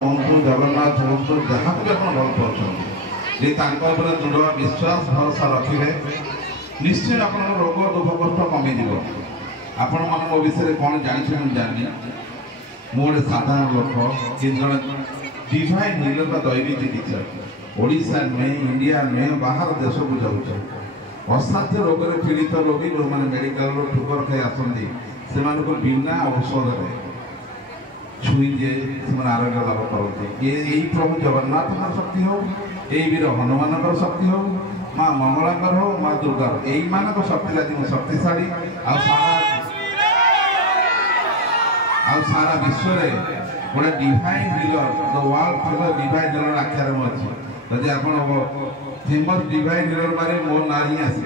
हुँ जगन्नाथ हुँ जहाँ भी आप भल पाँच दृढ़ विश्वास भरोसा रखिए निश्चय आप रोग दुख कष्ट कमिज आपण मान मो विषय कौन जानी जानी मुझे साधारण लोक कि जन डिवाइन हिलर दैवी चिकित्सक ओडिशा नुहे इंडिया नुहे बाहर देश को जाऊँ असाध्य रोग पीड़ित रोगी जो मैंने मेडिकल ठुकर खाई आसती से बिना औषध छुईजे आरोग्य लाभ करते यही प्रभु जगन्नाथ शक्ति हो यही वीर हनुमान शक्ति हो माँ मंगलांकर हो माँ दुर्गा यही मानक शक्ति लगी शक्तिशाली सारा विश्व गोटे divine healer the world famous divine healer आख्यार अच्छी जदि आप फेमस डिवाइन हिलर मारे मो ना ही आस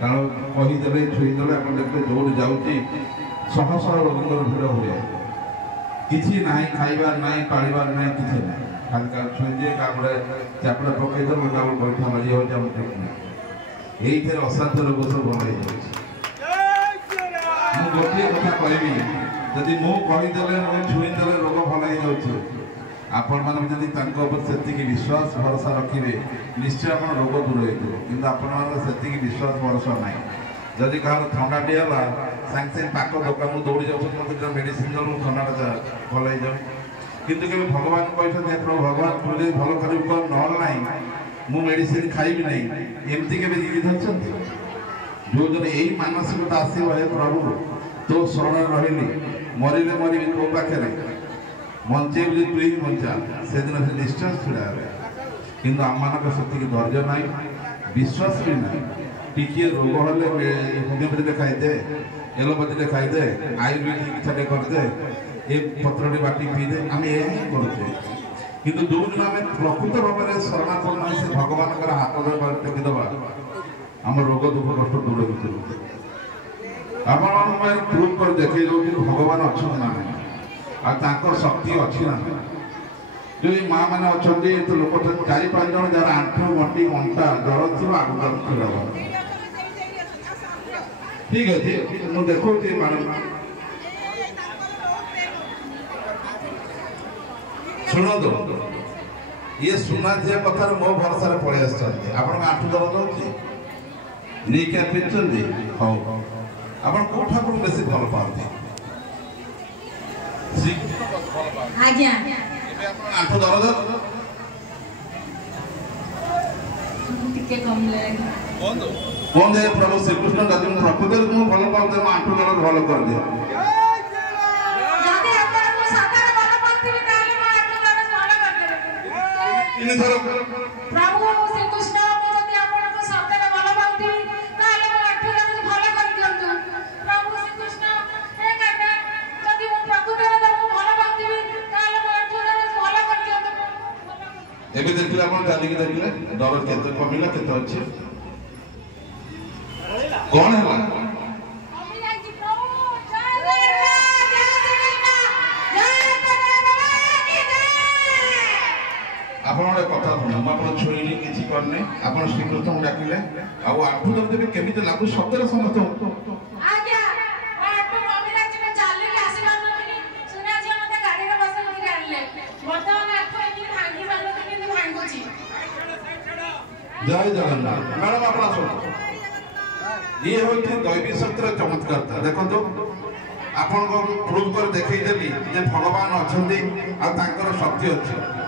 कारण कहीदे छुईदे आप देखते जो जाऊँगी शह शह रोगी भिड़ हुए किसी ना खाइबार ना पाड़ीबार ना किसी ना खाली छुईजे गोटे चापड़ा पकईदेव बैठा मारी यही असाध्य रोग सब भल हो गोटे कथा कहबी जदि मु कहीदेले छुईदे रोग भल हो आपण मैंने विश्वास भरोसा रखिए निश्चय आप रोग दूर होती विश्वास भरोसा ना जदि कह थंडा टे है सागे सागे पाक दुकान दौड़ी जाऊँ मेडिसिन दौड़ थंडा भल हो जाए किंतु के भगवान कहते प्रभु भगवान मुझे भल कर ना मु मेडिसिन खाइबी नहीं एमती के धरते जो दिन यही मानसिकता आसो हे प्रभु तो शरण रही मरले मरी तो पाखे बचे तु ही बचा से दिन से निश्चय छड़ा कि आम मान से धैर्य ना विश्वास भी ना टिके रोग हेले होमियोपैथी खाईदे एलोपैथी खाईदे आयुर्वेदिक चिकित्सा करदे ये पत्र बाटी पीदे आम यही करुचे किंतु जो दिन आम प्रकृत भाव में शरणापन्न से भगवान हाथ टेकीदबा आम रोग दुख कष्ट दूर आप प्रूव कर देखे भगवान अच्छा ना आ शक्ति अच्छी ना जो माँ मैंने अच्छा तो लोक 4-5 जन जार आंठू गंटी अंटा जड़ थी आगे ठीक है मुझे देखो शुणु ये सुना झील कथार मो भरोसा पलि आठू दर्द होती नहीं क्या पीछे हाँ आप कौ ठाकुर बेस भल पाती आठू दर्द कौन दे प्रभु श्रीकृष्ण जदि प्रकृत तुम भल पाते आठू दर्द भल कर दिया एबे देखिले आपण चालिक देखिले दर्द केते कमिला केते अछि कौन है आपण कथा सुन आप छुईनी किसी करने आप श्रीकृष्ण को डाकिले आ आठू दर्द केमिति लागू सतरे समस्त जय जगन्नाथ मैडम आप ये होती दैवी शक्तिर चमत्कार देखो आप प्रूव कर देखदेली भगवान अच्छा शक्ति अच्छी